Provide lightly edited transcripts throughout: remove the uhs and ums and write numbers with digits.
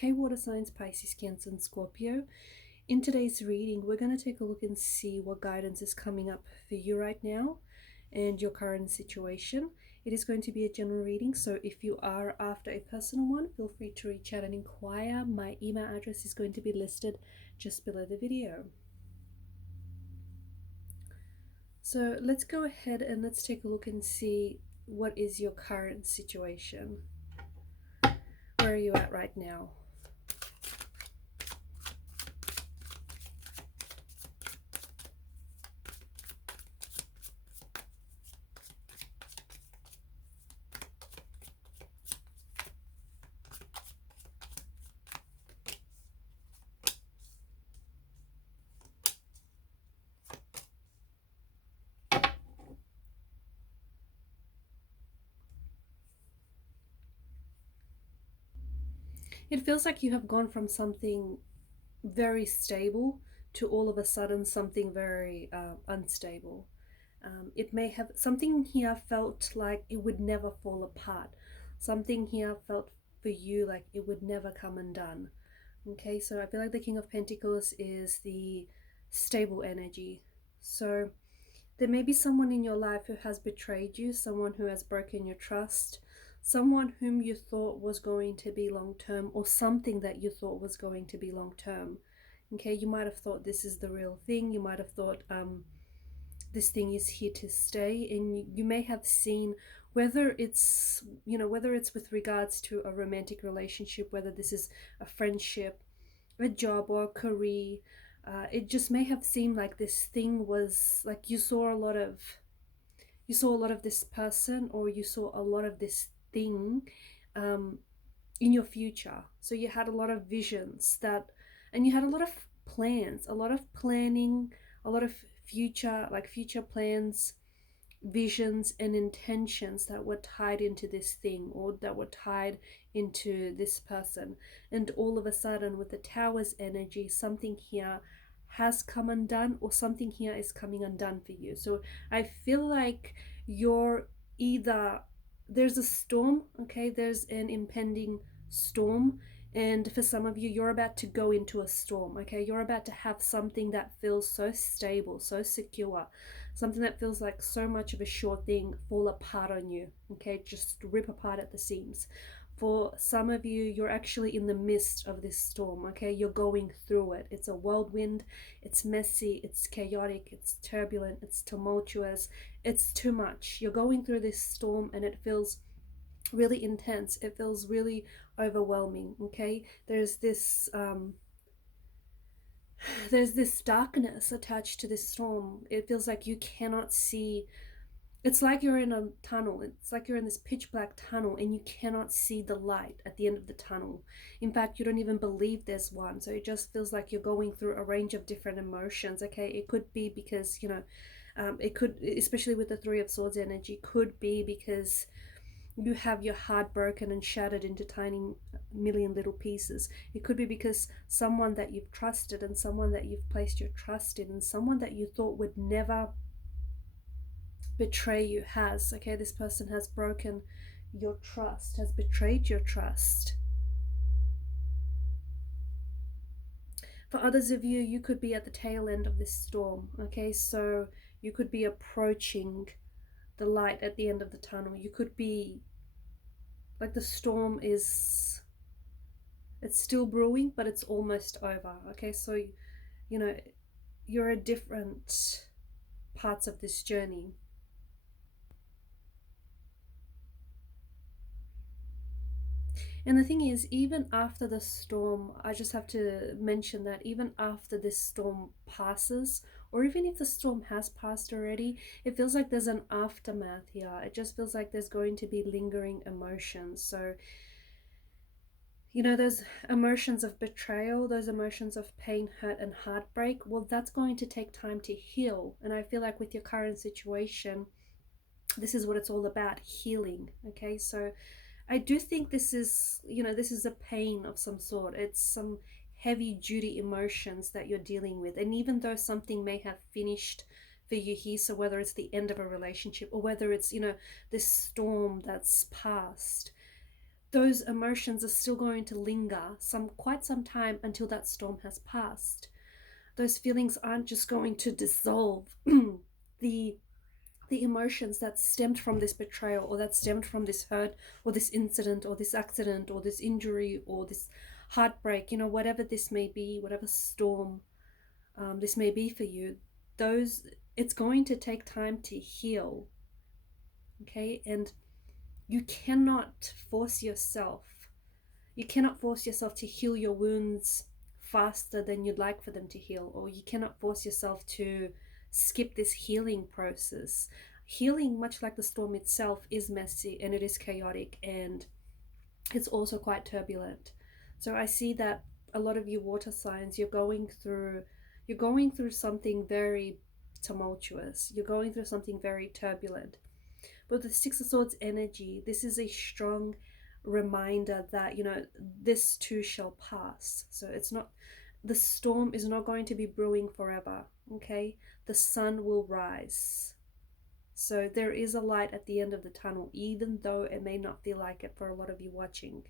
Hey water signs, Pisces, Cancer and Scorpio. In today's reading, we're going to take a look and see what guidance is coming up for you right now and your current situation. It is going to be a general reading, so if you are after a personal one, feel free to reach out and inquire. My email address is going to be listed just below the video. So let's go ahead and let's take a look and see what is your current situation. Where are you at right now? It feels like you have gone from something very stable to all of a sudden something very unstable. It may have something here felt like it would never fall apart. Something here felt for you like it would never come undone. Okay, so I feel like the King of Pentacles is the stable energy. So there may be someone in your life who has betrayed you, someone who has broken your trust, someone whom you thought was going to be long term, or something that you thought was going to be long term. Okay, you might have thought this is the real thing. You might have thought this thing is here to stay, and you may have seen, whether it's whether it's with regards to a romantic relationship, whether this is a friendship, a job, or a career. It just may have seemed like this thing was like you saw a lot of this person, or you saw a lot of this thing in your future. So you had a lot of visions and you had a lot of plans, a lot of planning, a lot of future plans, visions and intentions that were tied into this thing, or that were tied into this person. And all of a sudden, with the Tower's energy, something here has come undone, or something here is coming undone for you. So I feel like you're either, there's a storm, okay, there's an impending storm, and for some of you, you're about to go into a storm, okay? You're about to have something that feels so stable, so secure, something that feels like so much of a sure thing fall apart on you, okay? Just rip apart at the seams. For some of you, you're actually in the midst of this storm, okay? You're going through it. It's a whirlwind, it's messy, it's chaotic, it's turbulent, it's tumultuous, it's too much. You're going through this storm and it feels really intense. It feels really overwhelming, okay? There's this darkness attached to this storm. It feels like you cannot see. It's like you're in a tunnel. It's like you're in this pitch black tunnel and you cannot see the light at the end of the tunnel. In fact, you don't even believe there's one. So it just feels like you're going through a range of different emotions, okay? It could be because, it could, especially with the Three of Swords energy, could be because you have your heart broken and shattered into tiny million little pieces. It could be because someone that you've trusted and someone that you've placed your trust in and someone that you thought would never betray you has. Okay, this person has broken your trust, has betrayed your trust. For others of you, you could be at the tail end of this storm. Okay, so you could be approaching the light at the end of the tunnel. You could be like the storm is, it's still brewing, but it's almost over. Okay, so you're at different parts of this journey. And the thing is, even after the storm, I just have to mention that even after this storm passes, or even if the storm has passed already, it feels like there's an aftermath here. It just feels like there's going to be lingering emotions. So, those emotions of betrayal, those emotions of pain, hurt, and heartbreak, well, that's going to take time to heal. And I feel like with your current situation, this is what it's all about, healing. Okay, so I do think this is, this is a pain of some sort. It's some heavy duty emotions that you're dealing with. And even though something may have finished for you here, so whether it's the end of a relationship or whether it's, this storm that's passed, those emotions are still going to linger quite some time until that storm has passed. Those feelings aren't just going to dissolve. the the emotions that stemmed from this betrayal, or that stemmed from this hurt, or this incident, or this accident, or this injury, or this heartbreak, whatever this may be, whatever storm this may be for you, it's going to take time to heal. Okay, and you cannot force yourself. You cannot force yourself to heal your wounds faster than you'd like for them to heal, or you cannot force yourself to skip this healing process. Healing, much like the storm itself, is messy and it is chaotic, and it's also quite turbulent. So I see that a lot of you water signs, you're going through something very tumultuous. You're going through something very turbulent. But the Six of Swords energy, this is a strong reminder that, this too shall pass. So the storm is not going to be brewing forever, okay? The sun will rise. So there is a light at the end of the tunnel, even though it may not feel like it for a lot of you watching.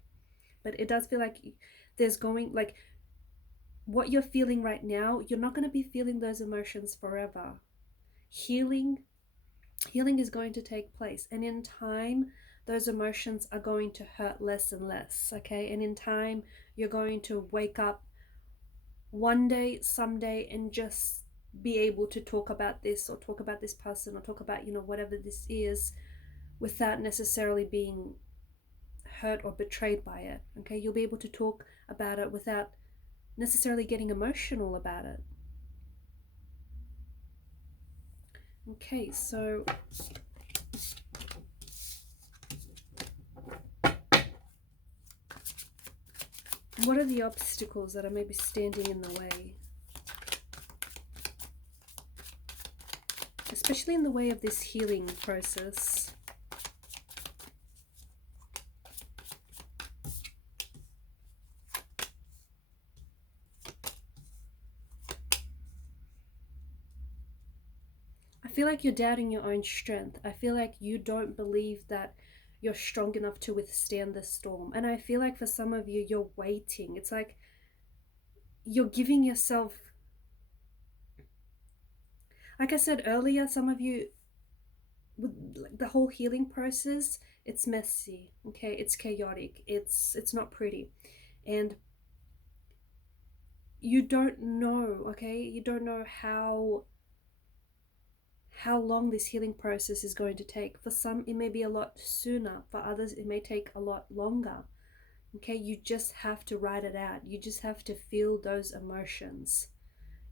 But it does feel like what you're feeling right now, you're not going to be feeling those emotions forever. Healing is going to take place, and in time those emotions are going to hurt less and less, okay? And in time you're going to wake up one day, someday, and just be able to talk about this, or talk about this person, or talk about whatever this is, without necessarily being hurt or betrayed by it, okay? You'll be able to talk about it without necessarily getting emotional about it. Okay, so what are the obstacles that are maybe standing in the way? Especially in the way of this healing process. I feel like you're doubting your own strength. I feel like you don't believe that you're strong enough to withstand the storm. And I feel like for some of you, you're waiting. It's like you're giving yourself, like I said earlier, some of you, with the whole healing process, it's messy, okay? It's chaotic. It's not pretty. And you don't know, okay? You don't know how long this healing process is going to take. For some, it may be a lot sooner. For others, it may take a lot longer. Okay, you just have to write it out. You just have to feel those emotions.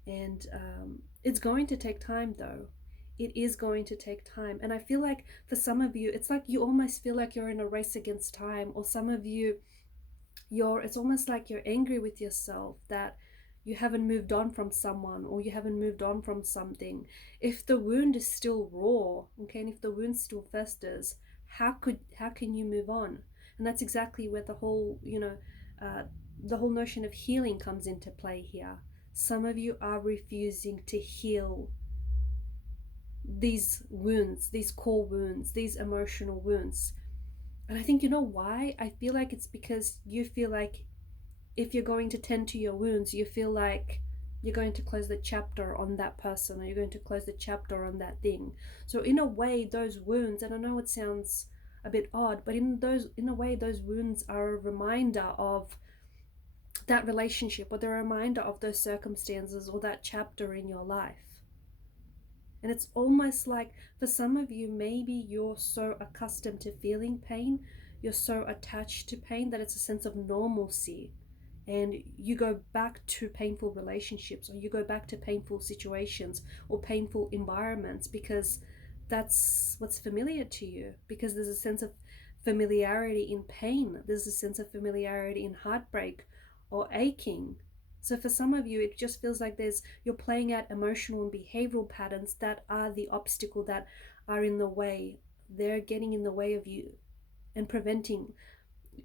And it's going to take time, though. It is going to take time. And I feel like for some of you, it's like you almost feel like you're in a race against time. Or some of you, it's almost like you're angry with yourself that you haven't moved on from someone, or you haven't moved on from something. If the wound is still raw, okay, and if the wound still festers, how can you move on? And that's exactly where the whole notion of healing comes into play here. Some of you are refusing to heal these wounds, these core wounds, these emotional wounds. And I think, you know why? I feel like it's because you feel like if you're going to tend to your wounds, you feel like you're going to close the chapter on that person, or you're going to close the chapter on that thing. So in a way, those wounds, and I know it sounds a bit odd, but in a way, those wounds are a reminder of that relationship, or they're a reminder of those circumstances or that chapter in your life. And it's almost like, for some of you, maybe you're so accustomed to feeling pain, you're so attached to pain that it's a sense of normalcy. And you go back to painful relationships, or you go back to painful situations or painful environments because that's what's familiar to you. Because there's a sense of familiarity in pain. There's a sense of familiarity in heartbreak or aching. So for some of you, it just feels like you're playing out emotional and behavioral patterns that are the obstacle, that are in the way. They're getting in the way of you and preventing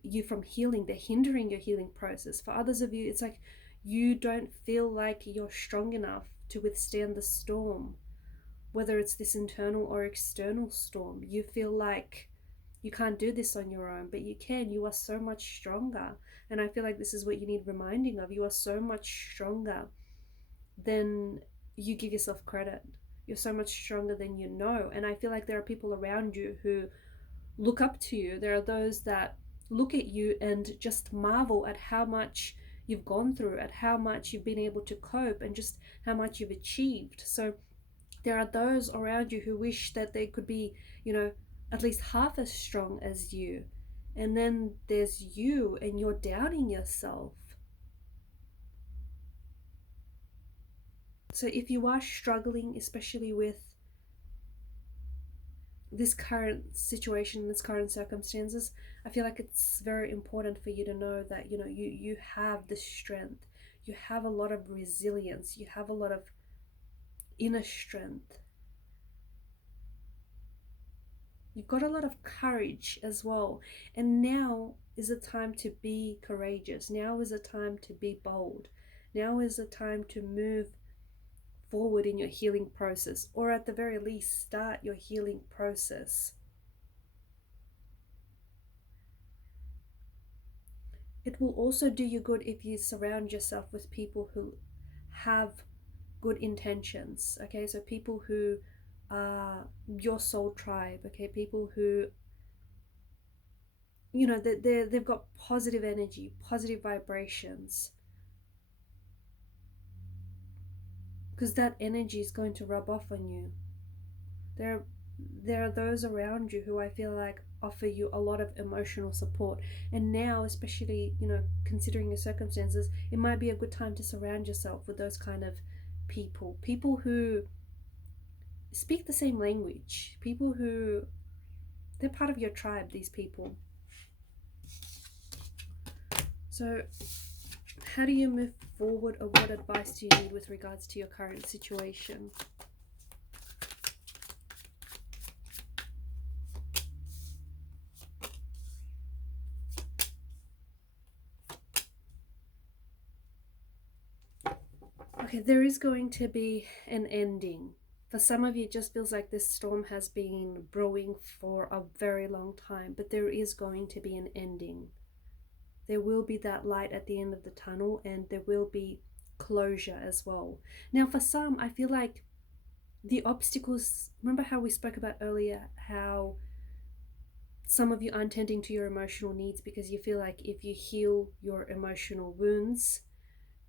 you from healing. They're hindering your healing process. For others of you, it's like you don't feel like you're strong enough to withstand the storm, whether it's this internal or external storm. You feel like you can't do this on your own, but you can. You are so much stronger. And I feel like this is what you need reminding of. You are so much stronger than you give yourself credit. You're so much stronger than you know. And I feel like there are people around you who look up to you. There are those that look at you and just marvel at how much you've gone through, at how much you've been able to cope, and just how much you've achieved. So there are those around you who wish that they could be, at least half as strong as you. And then there's you, and you're doubting yourself. So if you are struggling, especially with this current situation, this current circumstances, I feel like it's very important for you to know that, you have the strength, you have a lot of resilience, you have a lot of inner strength. You've got a lot of courage as well. And now is a time to be courageous. Now is a time to be bold. Now is a time to move forward in your healing process, or at the very least, start your healing process. It will also do you good if you surround yourself with people who have good intentions, okay? So people who are your soul tribe, okay? People who, they've got positive energy, positive vibrations, because that energy is going to rub off on you. There are those around you who I feel like offer you a lot of emotional support. And now, especially, considering your circumstances, it might be a good time to surround yourself with those kind of people who speak the same language, people who, they're part of your tribe, these people. So how do you move forward, or what advice do you need with regards to your current situation? Okay, there is going to be an ending. For some of you, it just feels like this storm has been brewing for a very long time, but there is going to be an ending. There will be that light at the end of the tunnel, and there will be closure as well. Now, for some, I feel like the obstacles, remember how we spoke about earlier, how some of you aren't tending to your emotional needs because you feel like if you heal your emotional wounds,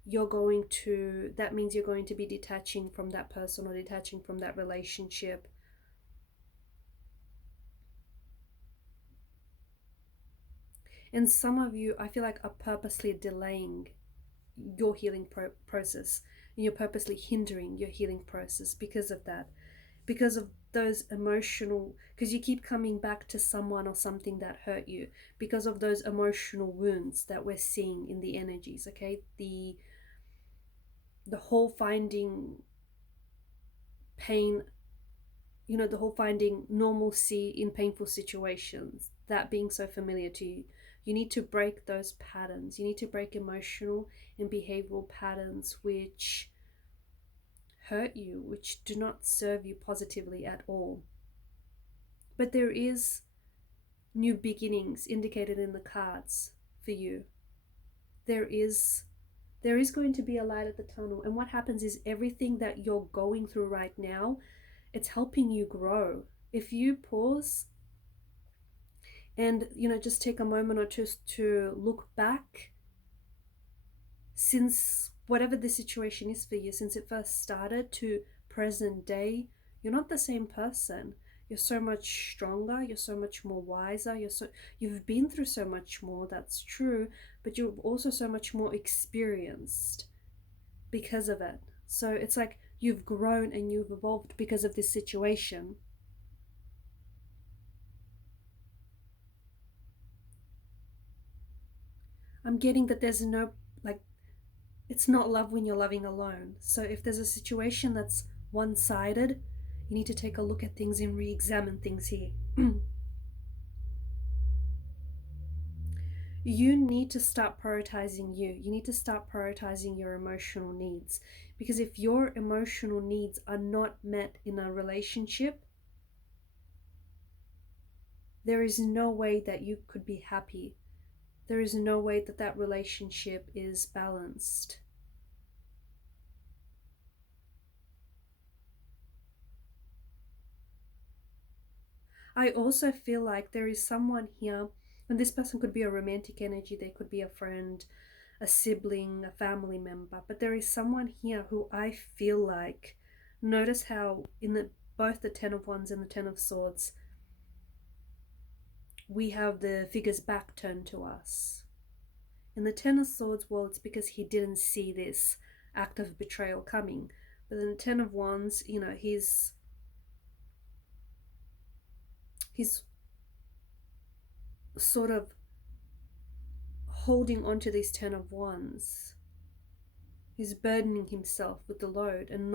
that means you're going to be detaching from that person or detaching from that relationship. And some of you, I feel like, are purposely delaying your healing process, and you're purposely hindering your healing process because of that, because of those emotional, because you keep coming back to someone or something that hurt you, because of those emotional wounds that we're seeing in the energies, okay? The whole finding pain, the whole finding normalcy in painful situations, that being so familiar to you. You need to break those patterns. You need to break emotional and behavioral patterns which hurt you, which do not serve you positively at all. But there is new beginnings indicated in the cards for you. There is going to be a light at the tunnel. And what happens is everything that you're going through right now, it's helping you grow. If you pause and, just take a moment or two to look back, since whatever the situation is for you, since it first started to present day, you're not the same person. You're so much stronger, you're so much more wiser, you've been through so much more, that's true, but you're also so much more experienced because of it. So it's like you've grown and you've evolved because of this situation. I'm getting that there's no, like, it's not love when you're loving alone. So if there's a situation that's one-sided, you need to take a look at things and re-examine things here. You need to start prioritizing you. You need to start prioritizing your emotional needs. Because if your emotional needs are not met in a relationship, there is no way that you could be happy. There is no way that that relationship is balanced. I also feel like there is someone here, and this person could be a romantic energy, they could be a friend, a sibling, a family member, but there is someone here who I feel like, notice how in both the Ten of Wands and the Ten of Swords, we have the figure's back turned to us. In the Ten of Swords, well, it's because he didn't see this act of betrayal coming. But in the Ten of Wands, you know, he's sort of holding on to these Ten of Wands. He's burdening himself with the load and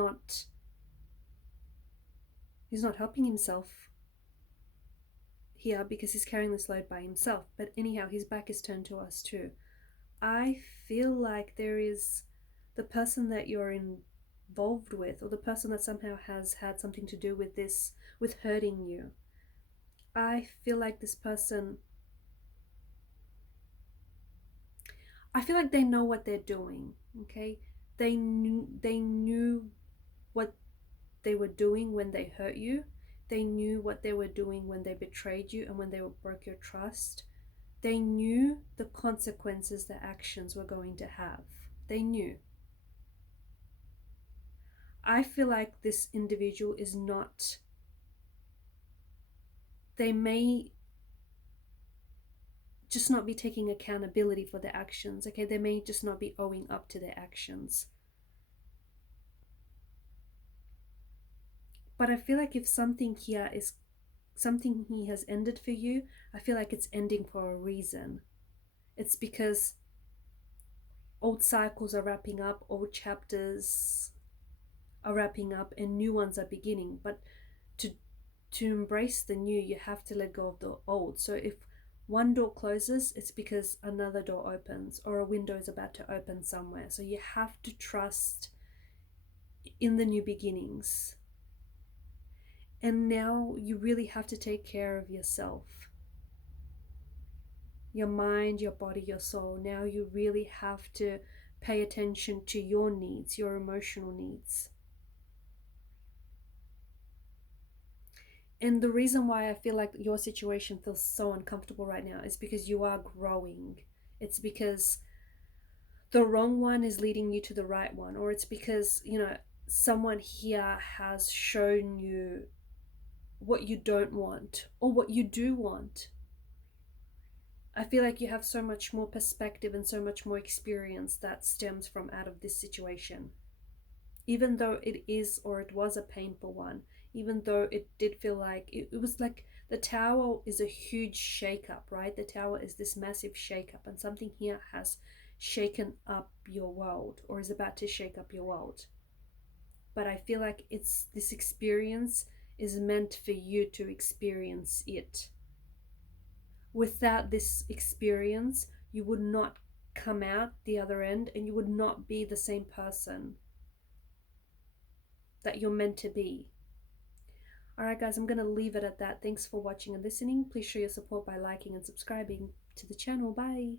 he's not helping himself here because he's carrying this load by himself. But anyhow, his back is turned to us too. I feel like there is the person that you're involved with, or the person that somehow has had something to do with this, with hurting you. I feel like this person, I feel like they know what they're doing, okay? They knew what they were doing when they hurt you. They knew what they were doing when they betrayed you and when they broke your trust. They knew the consequences their actions were going to have. They knew. I feel like this individual is not, they may just not be taking accountability for their actions, okay? They may just not be owing up to their actions. But I feel like if something here is something he has ended for you, I feel like it's ending for a reason. It's because old cycles are wrapping up, old chapters are wrapping up, and new ones are beginning. But to embrace the new, you have to let go of the old. So if one door closes, it's because another door opens, or a window is about to open somewhere. So you have to trust in the new beginnings. And now you really have to take care of yourself. Your mind, your body, your soul. Now you really have to pay attention to your needs, your emotional needs. And the reason why I feel like your situation feels so uncomfortable right now is because you are growing. It's because the wrong one is leading you to the right one, or it's because, you know, someone here has shown you what you don't want or what you do want. I feel like you have so much more perspective and so much more experience that stems from out of this situation. Even though it is, or it was, a painful one, even though it did feel like it was like the tower is a huge shake-up, right? The tower is this massive shake-up, and something here has shaken up your world, or is about to shake up your world. But I feel like it's this experience is meant for you to experience it. Without this experience, you would not come out the other end, and you would not be the same person that you're meant to be. Alright guys, I'm going to leave it at that. Thanks for watching and listening. Please show your support by liking and subscribing to the channel. Bye.